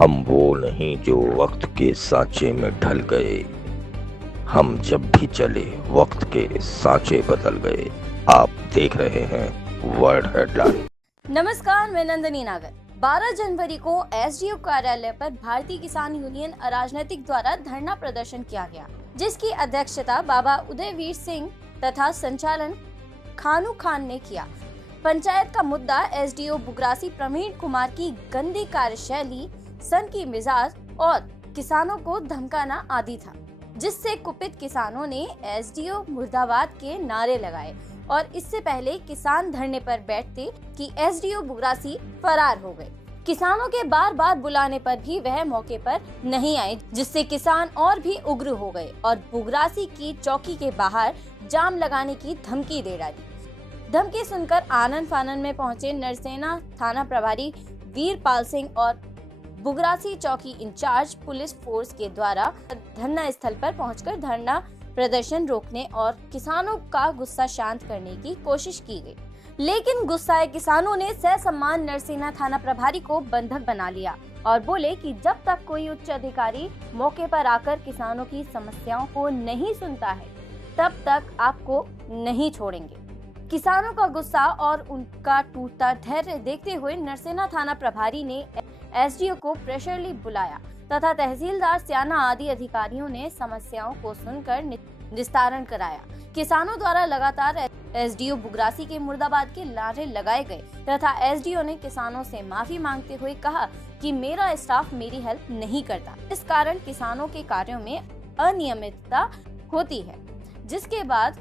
हम वो नहीं जो वक्त के सांचे में ढल गए। हम जब भी चले वक्त के सांचे बदल गए। आप देख रहे हैं वर्ल्ड हेडलाइन। नमस्कार, मैं नंदिनी नागर। 12 जनवरी को एसडीओ कार्यालय पर भारतीय किसान यूनियन अराजनैतिक द्वारा धरना प्रदर्शन किया गया, जिसकी अध्यक्षता बाबा उदयवीर सिंह तथा संचालन खानू खान ने किया। पंचायत का मुद्दा एसडीओ बुगरासी प्रवीण कुमार की गंदी कार्यशैली, सन की मिजाज और किसानों को धमकाना आदि था, जिससे कुपित किसानों ने एसडीओ मुर्दाबाद के नारे लगाए और इससे पहले किसान धरने पर बैठते कि एसडीओ बुगरासी फरार हो गए। किसानों के बार बार बुलाने पर भी वह मौके पर नहीं आए, जिससे किसान और भी उग्र हो गए और बुगरासी की चौकी के बाहर जाम लगाने की धमकी दे डाली। धमकी सुनकर आनन फानन में पहुंचे नरसेना थाना प्रभारी वीरपाल सिंह और बुगरासी चौकी इंचार्ज पुलिस फोर्स के द्वारा धरना स्थल पर पहुंचकर धरना प्रदर्शन रोकने और किसानों का गुस्सा शांत करने की कोशिश की गई, लेकिन गुस्साए किसानों ने ससम्मान नरसेना थाना प्रभारी को बंधक बना लिया और बोले कि जब तक कोई उच्च अधिकारी मौके पर आकर किसानों की समस्याओं को नहीं सुनता है, तब तक आपको नहीं छोड़ेंगे। किसानों का गुस्सा और उनका टूटता धैर्य देखते हुए नरसेना थाना प्रभारी ने एसडीओ को प्रेशरली बुलाया तथा तहसीलदार स्याना आदि अधिकारियों ने समस्याओं को सुनकर निस्तारण कराया। किसानों द्वारा लगातार एसडीओ बुगरासी के मुर्दाबाद के नारे लगाए गए तथा एसडीओ ने किसानों से माफी मांगते हुए कहा कि मेरा स्टाफ मेरी हेल्प नहीं करता, इस कारण किसानों के कार्यों में अनियमितता होती है। जिसके बाद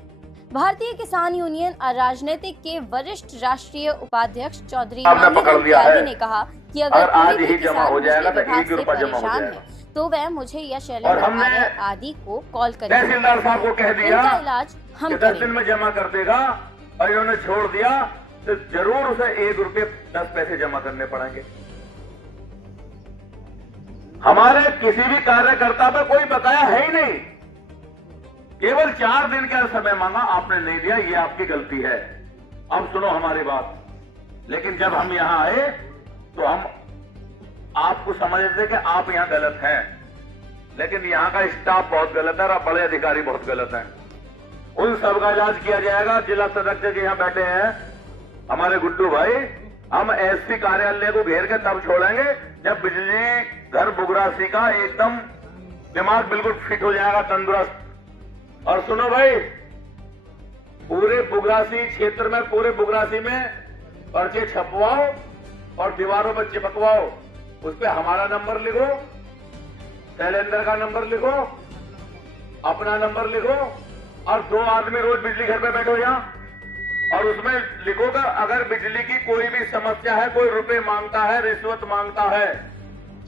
भारतीय किसान यूनियन राजनीतिक के वरिष्ठ राष्ट्रीय उपाध्यक्ष चौधरी त्यागी ने कहा कि अगर कोई भी किसान मुझे परेशान है तो वह मुझे या शैलेंद्र आदि को कॉल करें। तहसीलदार साहब को कह दिया इनका इलाज हम 10 दिन में जमा कर देगा और इन्होंने छोड़ दिया तो जरूर उसे 1 रुपये 10 पैसे जमा करने पड़ेंगे। हमारे किसी भी कार्यकर्ता पर कोई बकाया है ही नहीं। केवल 4 दिन का समय मांगा, आपने नहीं दिया, ये आपकी गलती है। अब सुनो हमारी बात। लेकिन जब हम यहां आए तो हम आपको समझ रहे थे कि आप यहां गलत हैं, लेकिन यहां का स्टाफ बहुत गलत है और बड़े अधिकारी बहुत गलत हैं। उन सब का इलाज किया जाएगा। जिला सदस्य जी यहां बैठे हैं हमारे गुड्डू भाई, हम एसपी कार्यालय को घेर के तब छोड़ेंगे जब बिजली घर बुगरासी का एकदम दिमाग बिल्कुल फिट हो जाएगा, तंदुरुस्त। और सुनो भाई, पूरे बुगरासी क्षेत्र में, पूरे बुगरासी में पर्चे छपवाओ और दीवारों पर चिपकवाओ। उस पे हमारा नंबर लिखो, शैलेंद्र का नंबर लिखो, अपना नंबर लिखो और 2 आदमी रोज बिजली घर पे बैठो यहाँ और उसमें लिखोगा अगर बिजली की कोई भी समस्या है, कोई रुपए मांगता है, रिश्वत मांगता है,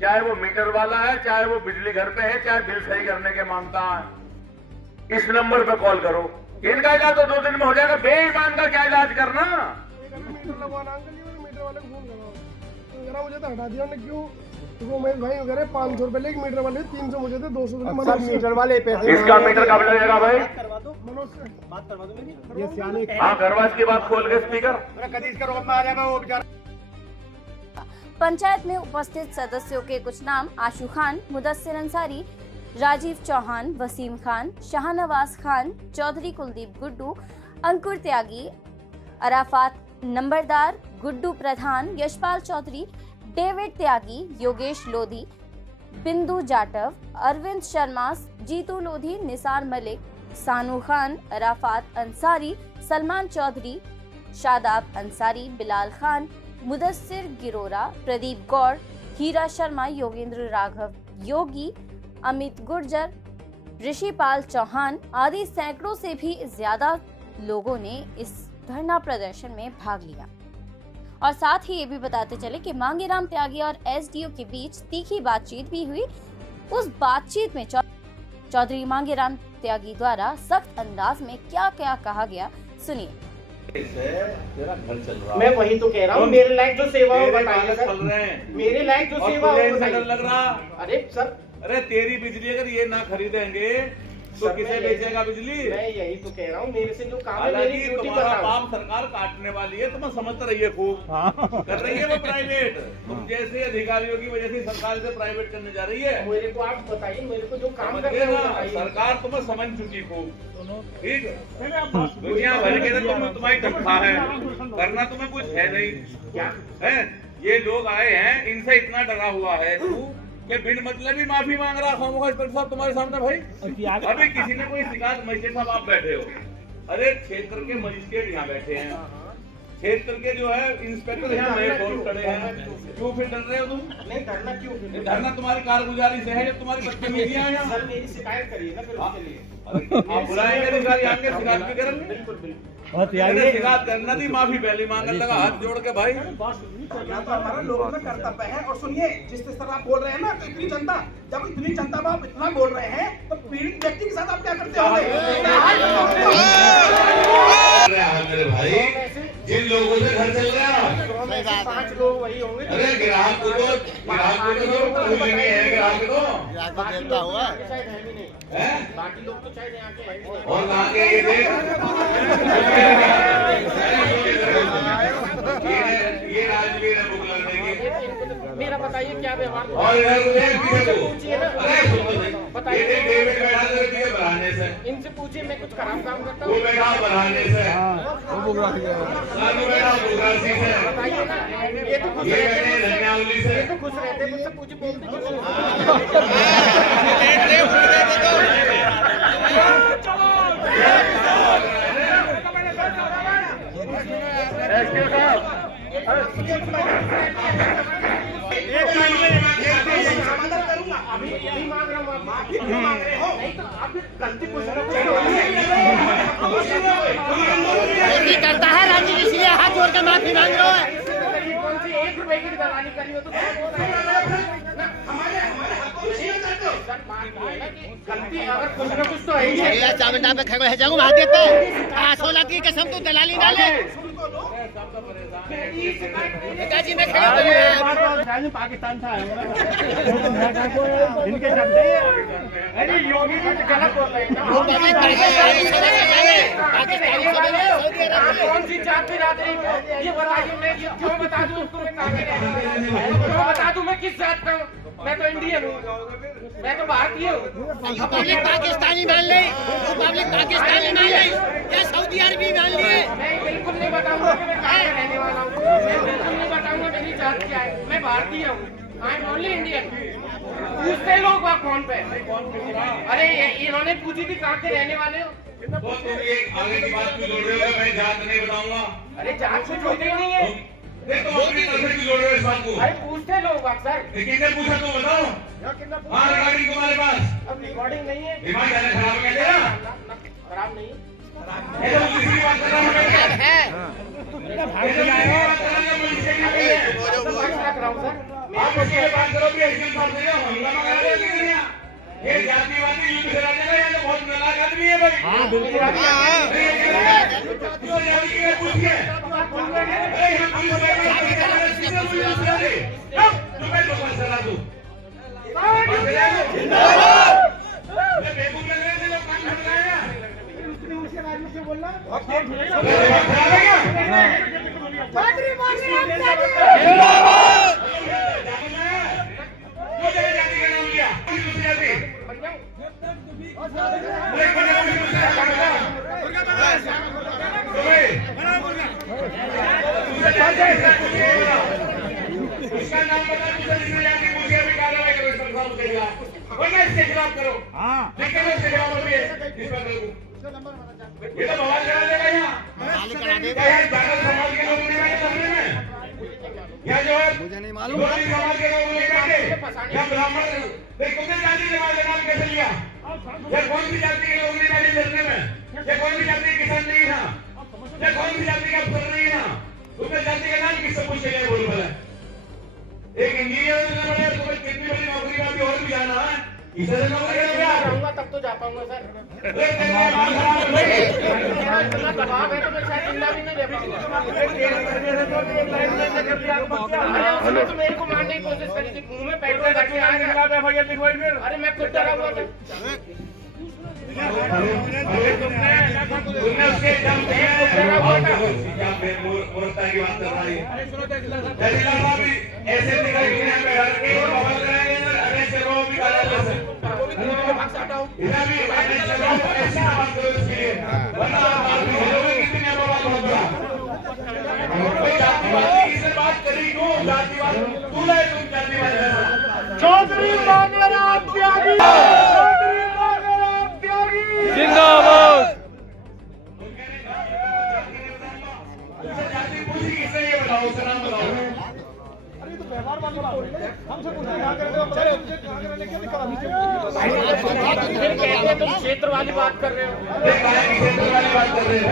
चाहे वो मीटर वाला है, चाहे वो बिजली घर पे है, चाहे बिल सही करने के मांगता है, इस नंबर पे कॉल करो। इनका इलाज तो 2 दिन में हो जाएगा। बेईमान का क्या इलाज करना। मीटर लगवाना अंकल जी, मैंने मीटर वाले को फोन करा, मुझे तो हटा दिया उन्होंने। क्यों? तो उमेश भाई वगैरह 500 रुपए ले, मीटर वाले 300 मुझे थे, 200 मीटर वाले पैसे। इसका मीटर कब लगेगा भाई? मनोज से बात करवा दो मेरी। ये सियाने हाँ, करवा इसकी बात खोल के स्पीकर। कदीस का रोक में आ जाएगा वो बेचारा। पंचायत में उपस्थित सदस्यों के कुछ नाम आशू खान, मुदस्सिर अंसारी, राजीव चौहान, वसीम खान, शाहनवाज खान, चौधरी कुलदीप गुड्डू, अंकुर त्यागी, अराफात नंबरदार, गुड्डू प्रधान, यशपाल चौधरी, डेविड त्यागी, योगेश लोधी, बिंदु जाटव, अरविंद शर्मा, जीतू लोधी, निसार मलिक, सानू खान, अराफात अंसारी, सलमान चौधरी, शादाब अंसारी, बिलाल खान, मुदस्सिर गिरोरा, प्रदीप गौड़, हीरा शर्मा, योगेंद्र राघव योगी, अमित गुर्जर, ऋषिपाल चौहान आदि सैकड़ों से भी ज्यादा लोगों ने इस धरना प्रदर्शन में भाग लिया। और साथ ही ये भी बताते चले कि मांगेराम त्यागी और एसडीओ के बीच तीखी बातचीत भी हुई। उस बातचीत में चौधरी मांगेराम त्यागी द्वारा सख्त अंदाज में क्या क्या कहा गया, सुनिए। तेरा घर चल रहा है। मैं वही तो कह रहा हूँ, मेरे लायक जो सेवा हो बताइए चल रहे हैं। मेरे लायक जो सेवा हो बताइए। लग रहा। अरे सर, अरे तेरी बिजली अगर ये ना खरीदेंगे तो किसे बेचेगा बिजली? मैं यही तो कह रहा हूँ, मेरे से जो काम है मेरी हालांकि ड्यूटी तुम्हारा बताओ। बाप सरकार काटने वाली है, तुम समझ रही है खूब कर रही है वो प्राइवेट। तुम जैसे अधिकारियों की वजह से सरकार से प्राइवेट करने जा रही है। मेरे को आप बताइए, मेरे को जो काम समझ करना गए है वो ना, बताइए। सरकार तुम्हें समझ चुकी खूब। ठीक है, दुनिया भर के तो तुम्हारी तनख्वाह है, करना तुम्हें कुछ है नहीं। क्या है ये लोग आए हैं, इनसे इतना डरा हुआ है तू कि बिन मतलब ही माफी मांग रहा खामोखा इंस्पेक्टर साहब तुम्हारे सामने भाई। अभी किसी ने कोई शिकायत, मजिस्ट्रेट साहब आप बैठे हो, अरे क्षेत्र के मजिस्ट्रेट यहाँ बैठे हैं, क्षेत्र के जो है इंस्पेक्टर यहाँ नए फोन खड़े हैं, क्यों फिर डर रहे हो तुम? नहीं धरना क्यों? धरना तुम्हारी कारगुजारी से है, जब तुम्हारी बदतमीजियां हैं यहाँ। सर मेरी शिकायत करिएगा फिर उसके लिए। आप बुलाएंगे नहीं सारी आगे शिकायत भी करेंगे। बिल्कुल बिल्कुल। शिकायत करना थी, माफी पहले मांगने लगा हाथ जोड़ के भाई। यहाँ तो हमारा लोगों में कर्तव्य है। और सुनिए, जिस तरह आप बोल रहे हैं ना, तो इतनी जनता, जब इतनी जनता में आप इतना बोल रहे हैं, तो पीड़ित व्यक्ति के साथ आप क्या करते होंगे? मेरे भाई, जिन लोगों से घर चल रहा है, 5 लोग वही होंगे। अरे ग्राहक को तो कुछ नहीं है, ग्राहक को बाकी लोग तो शायद है भी नहीं। है? बाकी लोग तो शायद यहाँ के है भी नहीं। और कहाँ के ये देख ये राजवीर है बुक लगने की। मेरा बताइए क्या व्यवहार? और इधर देख पीछे को। पूछिए ना। अरे सुन तो सही। बताइए। ये देख डेविड बैठा था पीछे बढ़ाने से, इनसे पूछिए मैं कुछ खराब काम करता वो हूँ? बैठा बढ़ाने से, सानू बैठा बुकरासी से, बताइए ना। ये तो खुश ये रहते बैठे मुझसे। धनियावली से। ये तो खुश रहते मुझसे पूछिए बोलते समाधान करूंगा। अभी यही मांग रहा हूँ। माफी क्यों मांग रहे हो? नहीं तो आप गलती कुछ ना कुछ गलती करता है राजीव, इसलिए हाथ जोड़ के माफी मांग रहा है। कौन सी 1 रुपए की दलाली करी हो तो गलती अगर कुछ ना कुछ तो है ही है। चावंडा पे खड़े जाऊँ वहाँ देते आसोला की कसम तू दलाली डाले पिताजी में खड़े पाकिस्तान था इनके शब्द अरे योगी जी गलत बोल रहे हैं। कौन सी जात बिरादरी ये बताइए, मैं ये क्यों बता दूं उसको? मैं कहाँ के रहने वाला हूं? क्यों बता दूं मैं किस जात का हूँ? मैं तो इंडियन हूँ, मैं तो भारतीय हूँ। पब्लिक पाकिस्तानी मान ली, पब्लिक पाकिस्तानी मान ली या सऊदी अरबी मान ली। मैं बिल्कुल नहीं बताऊंगा कि मैं कहाँ का रहने वाला हूँ। मैं बिल्कुल नहीं बताऊंगा मेरी जात क्या है। मैं भारतीय हूँ, आई एम ओनली इंडियन। पूछते लोग वहाँ फोन पे, अरे इन्होंने पूछी थी कहाँ के रहने वाले हो? तो तुम ये आगे की बात क्यों जोड़ रहे हो? मैं जात नहीं बताऊंगा। अरे जात कुछ होती ही नहीं है। नहीं तो अपनी तरफ से क्यों जोड़ रहे हो इस बात को? अरे पूछते लोग अक्सर। किसने पूछा तो बताओ। हाँ रिकॉर्डिंग तुम्हारे पास, अब रिकॉर्डिंग नहीं है। दिमाग ज्यादा खराब है क्या तेरा? खराब नहीं ये तो किसी की बात कर रहा हूँ मैं। ये तो किसी की बात कर रहा हूँ, मुझे किसी की नहीं है। रख रहा हूँ सर। आप उसकी बात करो भी एक्शन साहब से हंगामा करा रहे हैं क्या? ये जातिवादी युद्ध करा देगा, ये तो बहुत नालायक आदमी है भाई। हाँ बिल्कुल। जो जाति की है पूछिए। अरे हम पुलिस वाले तुम्हें तो बस चला दूं। ये बेवकूफ लग रहे थे लोग, काम कर रहे हैं। उसका नाम बता, दूसरे जाति मुझे अभी कार्रवाई करो, इसका नाम करेगा वरना इसके खिलाफ करो। हाँ लेकिन इसके खिलाफ अभी इस पर करो। ये तो बवाल करा देगा यहाँ। यहाँ जागल समाज के लोग नहीं आए सामने में, यहाँ जो है मुझे नहीं मालूम समाज के लोग नहीं आए, यहाँ ब्राह्मण देख तुमने जाति के नाम कैसे लिया? ये कौन सी जाति के लोग नहीं आए लड़ने में? ये कौन सी जाति के किसान नहीं है? ये कौन सी जाति का अफसर नहीं है? तुमने जाति का नाम किससे पूछ के बोल बोला? एक इंजीनियर ने तुम्हें कितनी बड़ी नौकरी का भी और भी जाना है, इसे नौकरी रहूंगा तब तो जा पाऊंगा सर। इतना दबाव है तो मैं शायद जिंदा भी नहीं रह पाऊंगा। उसने तो मेरे को मारने की कोशिश करी थी, मुंह में पैर में रख के आया। अरे मैं खुद डरा हुआ था। तुमने उसके एकदम मूर्खता की बात कर रही है। ऐसे निकल के यहाँ पे डर के बवाल कराएंगे ना, अरे चलो भी कार्यालय से इधर भी अरे चलो ऐसा बात करो इसके लिए, वरना आप आदमी बोलोगे कितने बवाल होगा। कोई जातिवादी से बात करी क्यों? जातिवाद तू नहीं, तुम जातिवाद है। चौधरी मांगेराम त्यागी, चौधरी मांगेराम त्यागी जिंदाबाद। जाति पूछी किससे, ये बताओ, उसका नाम बताओ। अरे तो व्यवहार बात बोला हमसे पूछे कहाँ कर रहे हो, कहाँ करने क्या दिक्कत है? तुम क्षेत्र वाली बात कर रहे हो। क्षेत्र वाली बात कर रहे हैं।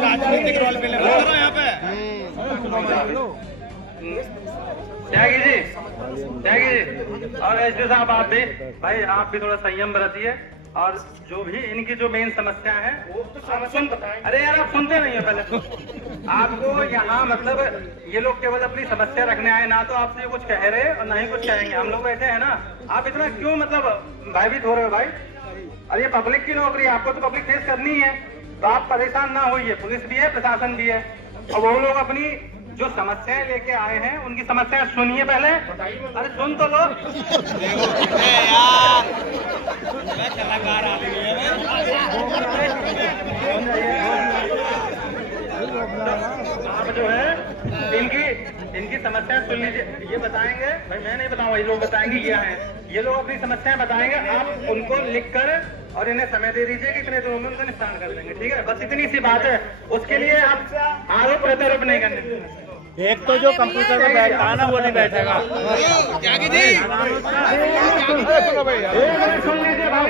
राजनीतिक रोल पे लगा रहा यहाँ पे। त्यागी जी और एसडी साहब, आप भी भाई, आप भी थोड़ा संयम बरतिए। और जो भी इनकी जो मेन समस्या है वो तो अरे यार आप सुनते नहीं है पहले। आपको यहाँ मतलब ये लोग केवल अपनी समस्या रखने आए, ना तो आपसे कुछ कह रहे और ना ही कुछ कहेंगे। हम लोग बैठे हैं ना, आप इतना क्यों मतलब भयभीत हो रहे हो भाई? अरे ये पब्लिक की नौकरी है, आपको तो पब्लिक फेस करनी है, तो आप परेशान ना होइए। पुलिस भी है, प्रशासन भी है, और वो लोग अपनी जो समस्याएं लेके आए हैं उनकी समस्या सुनिए पहले। अरे सुन तो लो। आप जो है इनकी समस्याएं सुन लीजिए। ये बताएंगे भाई, मैं नहीं बताऊंगा, ये लोग बताएंगे। ये लोग अपनी समस्याएं बताएंगे, आप उनको लिखकर और इन्हें समय दे दीजिए कि इतने दिनों में उनका निस्तारण कर देंगे। ठीक है, बस इतनी सी बात है। उसके लिए आप आरोप प्रत्यारोप नहीं करने। एक तो जो कंप्यूटर में बैठा है ना, वो नहीं बैठेगा। सुन लीजिए भाई,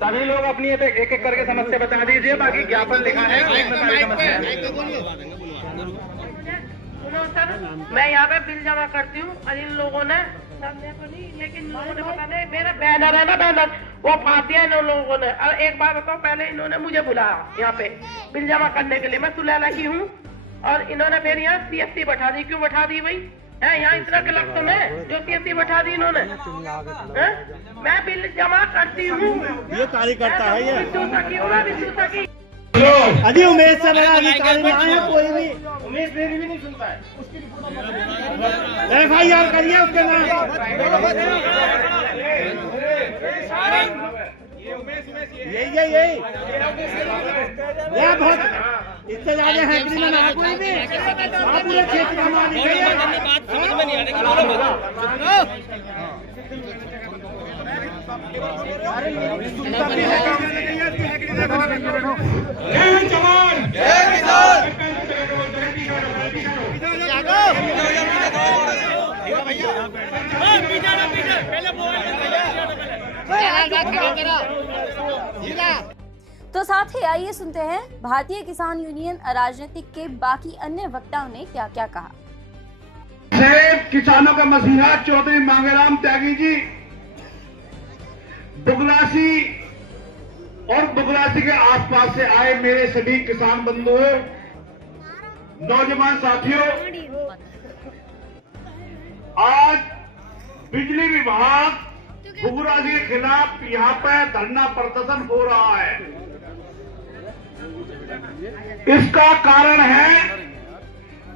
सभी लोग अपनी एक एक करके समस्या बता दीजिए। बाकी ज्ञापन लिखा है, सुनो सर, मैं यहाँ पे बिल जमा करती हूँ और इन लोगों ने सबने तो नहीं, लेकिन इन लोगों ने पता नहीं, मेरा बैनर है ना, बैनर वो फाड़ दिया इन लोगों ने। और एक बार बताओ, पहले इन्होंने मुझे बुलाया यहाँ पे बिल जमा करने के लिए, मैं सुलैला की हूँ, और इन्होंने फिर यहाँ CSC बैठा दी। क्यों बैठा दी भाई? है यहाँ इतना क्लब तो है जो CSC बैठा दी इन्होंने। मैं बिल जमा करती हूँ, ये कार्यकर्ता है ये। विद्युत सखी अजी उमेश से बड़ा अधिकारी में आया कोई भी, उमेश मेरी भी नहीं सुनता है। FIR करिए उसके नाम। यही ये बहुत इससे ज्यादा हैकरी में ना कोई भी। आप पूरे क्षेत्र का मालिक है। बात समझ में नहीं आ रही। जय जवान जय किसान। तो साथ ही आइए सुनते हैं भारतीय किसान यूनियन अराजनीतिक के बाकी अन्य वक्ताओं ने क्या क्या कहा। किसानों का मसीहा चौधरी मांगेराम त्यागी जी बुगलासी और बुगलासी के आसपास से आए मेरे सभी किसान बंधुओं, नौजवान साथियों, आज बिजली विभाग बुगलासी के खिलाफ यहाँ पर धरना प्रदर्शन हो रहा है। इसका कारण है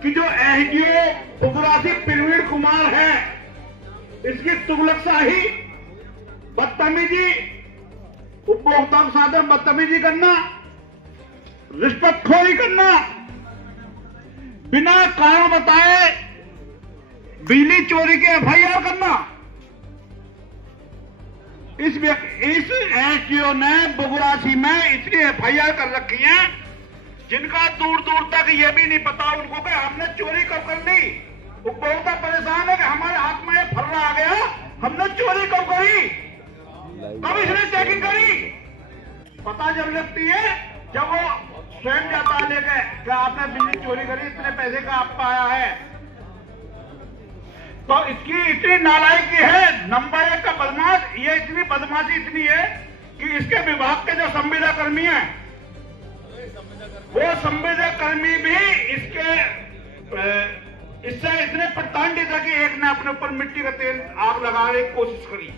कि जो एसडीओ बुगलासी प्रवीण कुमार है, इसकी तुगलकशाही, बदतमीजी, उपभोक्ता के साथ बदतमीजी करना, रिश्वतखोरी करना, बिना कारण बताए बिजली चोरी के FIR करना। इस एसडीओ ने बुगलासी में इतनी FIR कर रखी है जिनका दूर दूर तक ये भी नहीं पता उनको कि हमने चोरी कब कर ली। उपभोक्ता परेशान है कि हमारे हाथ में ये फर्रा आ गया, हमने चोरी कब करी, कब इसने चेकिंग करी। पता जब लगती है जब वो स्वयं जाता है लेके कि आपने बिजली चोरी करी, इतने पैसे का आपका आया है। तो इसकी इतनी नालायकी है, नंबर 1 का बदमाश। ये इतनी बदमाशी इतनी है कि इसके विभाग के जो संविदा कर्मी हैं, वो संविदा कर्मी भी इसके इससे इतने प्रताड़ित था कि एक ने अपने ऊपर मिट्टी का तेल आग लगाने की कोशिश करी,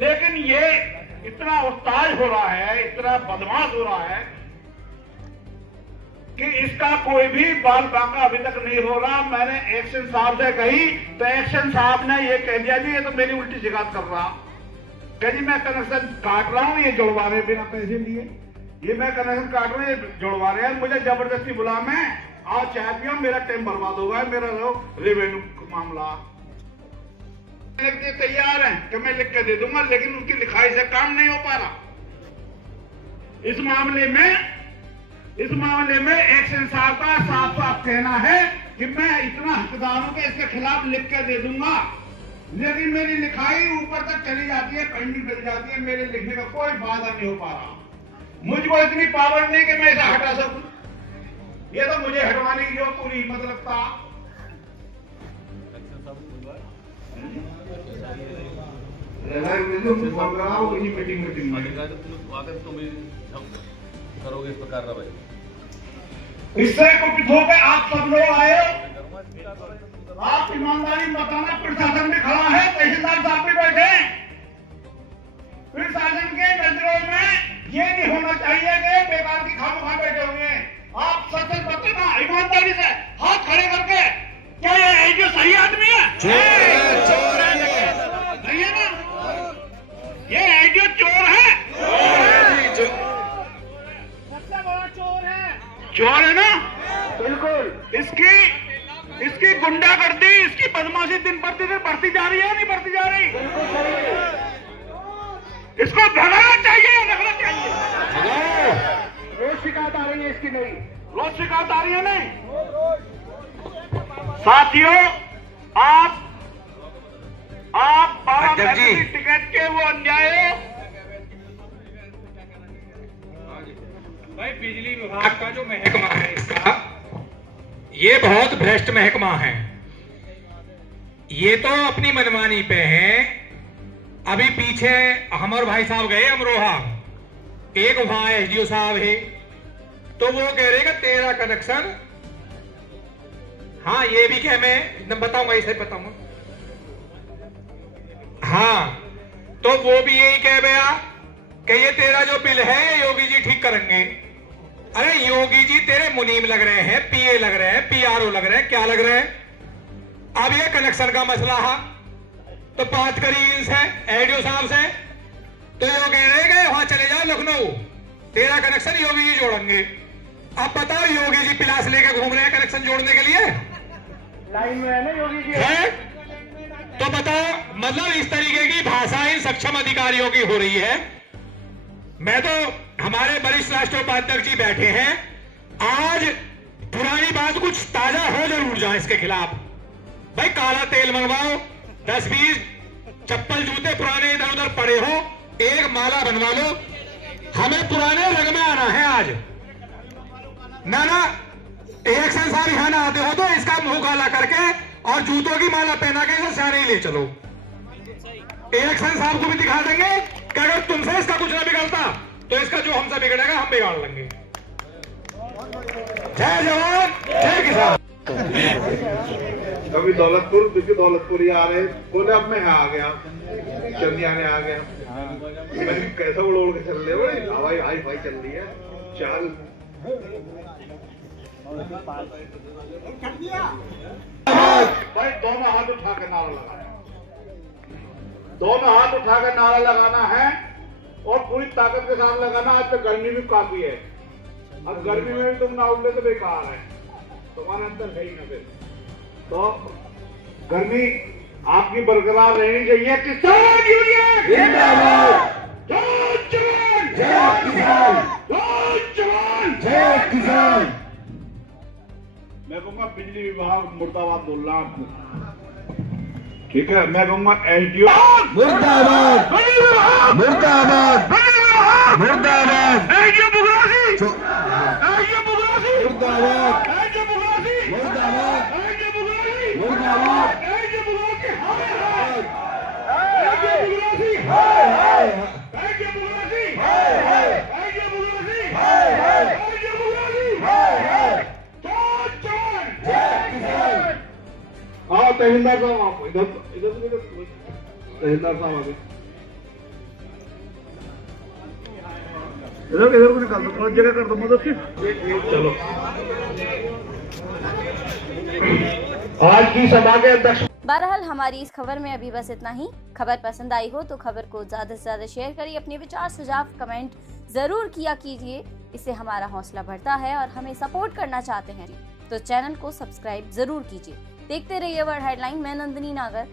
लेकिन ये इतना उस्ताद हो रहा है, इतना बदमाश हो रहा है कि इसका कोई भी बाल बांका अभी तक नहीं हो रहा। मैंने एक्शन साहब से कही तो एक्शन साहब ने ये कह दिया जी ये तो मेरी उल्टी शिकायत कर रहा, कह जी मैं कनेक्शन काट रहा हूँ, ये जुड़वा रहे बिना पैसे लिए, ये मैं कनेक्शन काट रहा हूँ, ये जुड़वा रहे हैं, मुझे जबरदस्ती बुला, मैं आज चाह पिया, मेरा टाइम बर्बाद होगा, मेरा रेवेन्यू मामला लिख के तैयार है कि मैं लिख के दे दूंगा, लेकिन उनकी लिखाई से काम नहीं हो पा रहा। इस मामले में एक्शन साहब का साफ साफ कहना है कि मैं इतना हकदार हूं कि इसके खिलाफ लिख के दे दूंगा, लेकिन मेरी लिखाई ऊपर तक चली जाती है, पेंडिंग चली जाती है, मेरे लिखने का कोई फायदा नहीं हो पा रहा। मुझको इतनी पावर नहीं कि मैं इसे हटा सकूं, ये तो मुझे हटवाने की जो पूरी हिम्मत रखता। करोगे इस पर कार्रवाई, इससे कुछ हो गए आप सब लोग आए, आप ईमानदारी बताना, प्रशासन भी खड़ा है, तहसीलदार साहब भी बैठे, प्रशासन के नजरों में ये नहीं होना चाहिए कि बेकार की खामोखा बैठे होंगे। आप सच सच बताना ईमानदारी से, हाथ खड़े करके, क्या ये जो सही आदमी है? चोर है, नहीं है ना? ये जो चोर है, चोर है ना? बिल्कुल। इसकी गुंडागर्दी, इसकी बदमाशी दिन प्रतिदिन बढ़ती जा रही है, नहीं बढ़ती जा रही? इसको भगाना चाहिए या रखना चाहिए? रोज शिकायत आ रही है इसकी, नहीं रोज शिकायत आ रही है, नहीं। साथियों, आप 12 टिकट के वो अन्याय, भाई बिजली विभाग का जो महकमा है इसका, ये बहुत भ्रष्ट महकमा है। ये तो अपनी मनमानी पे है। अभी पीछे हमारे भाई साहब गए अमरोहा, एक वहां एसडीओ साहब है, तो वो कह रहे कि तेरा कनेक्शन, हाँ ये भी कह, मैं बताऊंगा, इसे बताऊंगा, हाँ तो वो भी यही कह गया कि ये तेरा जो बिल है योगी जी ठीक करेंगे। अरे योगी जी तेरे मुनीम लग रहे हैं, पीए लग रहे हैं, पीआरओ लग रहे हैं, क्या लग रहे हैं? अब ये कनेक्शन का मसला है तो बात करी इनसे, एडीओ साहब से, तो ये कह रहे हैं वहां चले जाओ लखनऊ, तेरा कनेक्शन योगी जी जोड़ेंगे। अब बताओ योगी जी पिलास लेकर घूम रहे हैं कनेक्शन जोड़ने के लिए, लाइन में है ना योगी जी है? तो बताओ, मतलब इस तरीके की भाषा इन सक्षम अधिकारियों की हो रही है। मैं तो, हमारे वरिष्ठ राष्ट्रीय उपाध्यक्ष जी बैठे हैं, आज पुरानी बात कुछ ताजा हो जरूर जाए इसके खिलाफ। भाई काला तेल मंगवाओ, 10-20 चप्पल जूते पुराने इधर उधर पड़े हो, एक माला बनवा लो, हमें पुराने रंग में आना है आज। ना एक्शन साहब यहां ना आते हो तो इसका मुंह काला करके और जूतों की माला पहना के इसे सारे ले चलो। एक्शन साहब को भी दिखा देंगे कि अगर तुमसे इसका कुछ ना बिगड़ता तो इसका जो हमसे बिगड़ेगा हम बिगाड़ लेंगे। जय जवान जय किसान। कभी दौलतपुर, देखिए दौलतपुर ही आ रहे, बोले अब मैं आ गया, चंदिया ने आ गया, कैसा उड़ के चल रहे हो, हवाई हाई फाई चल रही है, चल भाई दोनों हाथ उठा कर नारा लगाना, दोनों हाथ उठा कर नारा लगाना है और पूरी ताकत के साथ लगाना। आज तो गर्मी भी काफी है, अब गर्मी में भी तुम ना उड़े तो बेकार है, तुम्हारे अंदर है ही ना। फिर तो गर्मी आपकी बरकरार रहनी चाहिए। किसान यूनियन जिंदाबाद, जय जवान जय किसान, जय जवान जय किसान। मैं कहूंगा बिजली विभाग मुर्दाबाद बोल रहा हूं, ठीक है? मैं कहूंगा एसडीओ मुर्दाबाद, मुर्दाबाद, मुर्दाबाद, एसडीओ बुगरासी, एसडीओ बुगरासी, मुर्दाबाद, एसडीओ बुगरासी, मुर्दाबाद, एसडीओ बुगरासी, मुर्दाबाद, एसडीओ बुगरासी, हाय हाय, एसडीओ बुगरासी, हाय हाय, एसडीओ बुगरासी, हाय हाय, एसडीओ बुगरासी, हाय हाय, एसडीओ बुगरासी, हाय हाय। जय जवान जय किसान। तहसीलदार साहब आप इधर तहसीलदार साहब आगे इधर को निकाल दो, थोड़ा जगह कर दो मदद से। चलो आज की सभा के अध्यक्ष। बहरहाल हमारी इस खबर में अभी बस इतना ही। खबर पसंद आई हो तो खबर को ज्यादा से ज्यादा शेयर करिए, अपने विचार सुझाव कमेंट जरूर किया कीजिए, इससे हमारा हौसला बढ़ता है और हमें सपोर्ट करना चाहते हैं तो चैनल को सब्सक्राइब जरूर कीजिए। देखते रहिए वर्ल्ड हेडलाइन। मैं नंदिनी नागर।